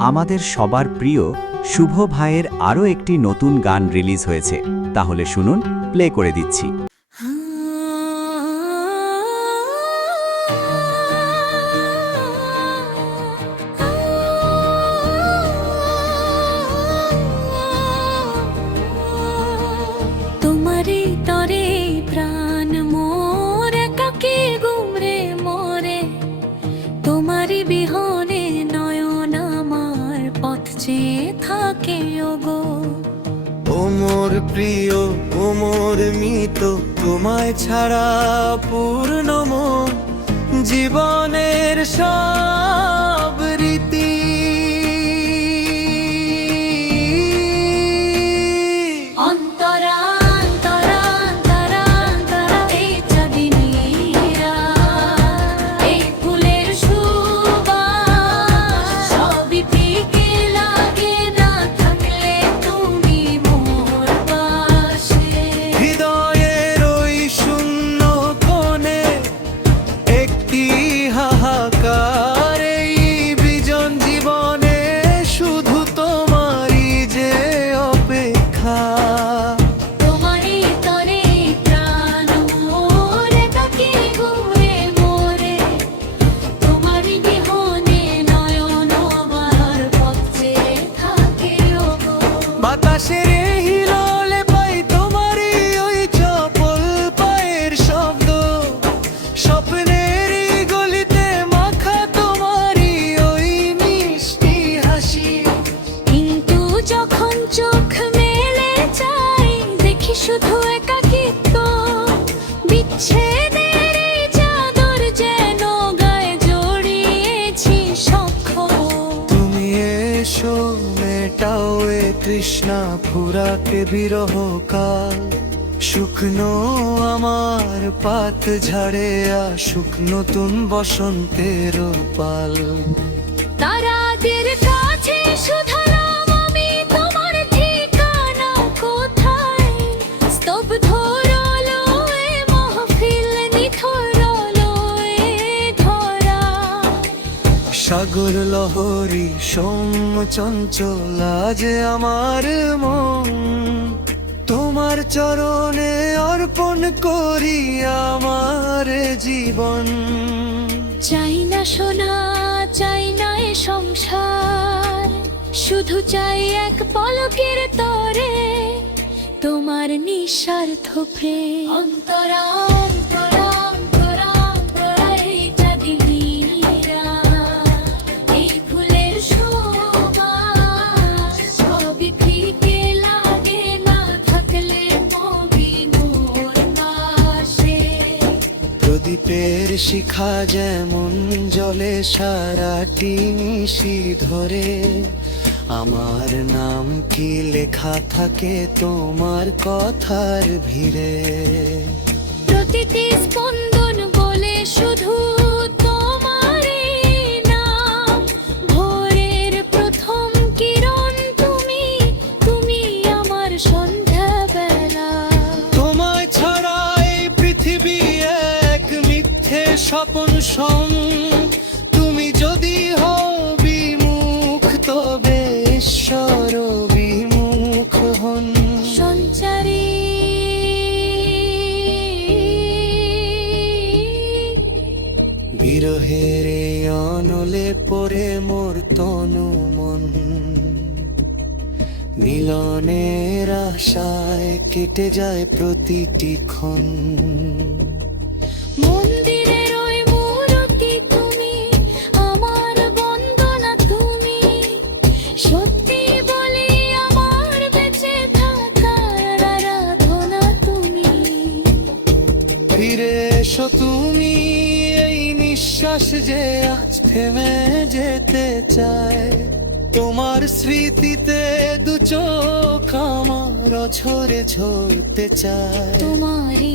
আমাদের সবার প্রিয় শুভ ভাইয়ের আরও একটি নতুন গান রিলিজ হয়েছে, তাহলে শুনুন, প্লে করে দিচ্ছি। তোমারে তরে প্রাণ মোর একাকী গুমরে মোরে, তোমারি বিহনে নয়ন আমার পথ চেয়ে থাকে ওগো। ও মোর প্রিয়, ও মোর মিত, তোমায় ছাড়া পূর্ণ মন জীবনের সব রীতি। বাতাসের হিলোলে পাই তোমারই ওই চপল পায়ের শব্দ, স্বপ্নেরই গলিতে মাখা তোমারই ওই মিষ্টি হাসি। কিন্তু যখন চোখ মেলে চাই, দেখি শুধু একাকিত্ব, বিচ্ছেদের এই চাদর যেন গায়ে জড়িয়েছি সখ্য। তুমি এসো মেটাও এ তৃষ্ণা ফুরাকে বিরহ কাল, শুকনো আমার পাত ঝাড়ে আসুক নতুন বসন্তের পাল। তারাদের কাছে শুধালাম আমি তোমার ঠিকানা কোথায়, স্তব্ধ রলো এ মাহফিল, নিথর রলো এ ধরা। সাগর লহরী সোম চঞ্চল আজ আমার মন, তোমার চরণে অর্পণ করি আমার জীবন। চাই না সোনা, চাই না এ সংসার, শুধু চাই এক পলকের তরে তোমার নিঃস্বার্থ প্রেম। অন্তরা অন্তরা অন্তরা অন্তরা এই চাঁদিনীরা, এই ফুলের শোভা সবই ফিকে লাগে না থাকলে মবিনুর পাশে। প্রদীপের শিখা যেমন জলে সারাটি নিশি ধরে, আমার নাম কি লেখা থাকে তোমার কথার ভিড়ে। প্রতিটি স্পন্দন বলে শুধু তোমারই নাম, ভোরের প্রথম কিরণ তুমি, তুমি আমার সন্ধ্যাবেলা। তোমায় ছাড়া এই পৃথিবী এক মিথ্যে স্বপন সম, তুমি যদি হও বিমুখ তবে ঈশ্বর বিমুখ হন। সঞ্চারী বিরহের এই অনলে পড়ে মোর তনু মন, মিলনের আশায় কেটে যায় প্রতিটি ক্ষণ। মন্দিরের ওই মূরতি তুমি, আমার বন্দনা তুমি, সত্যি বলি আমার বেঁচে থাকার আরাধনা তুমি। ফিরে এসো তুমি, এই নিঃশ্বাস যে আজ থেমে যেতে চায়, তোমার স্মৃতিতে দু চোখ আমার ঝরে ঝরতে চায়। তোমারই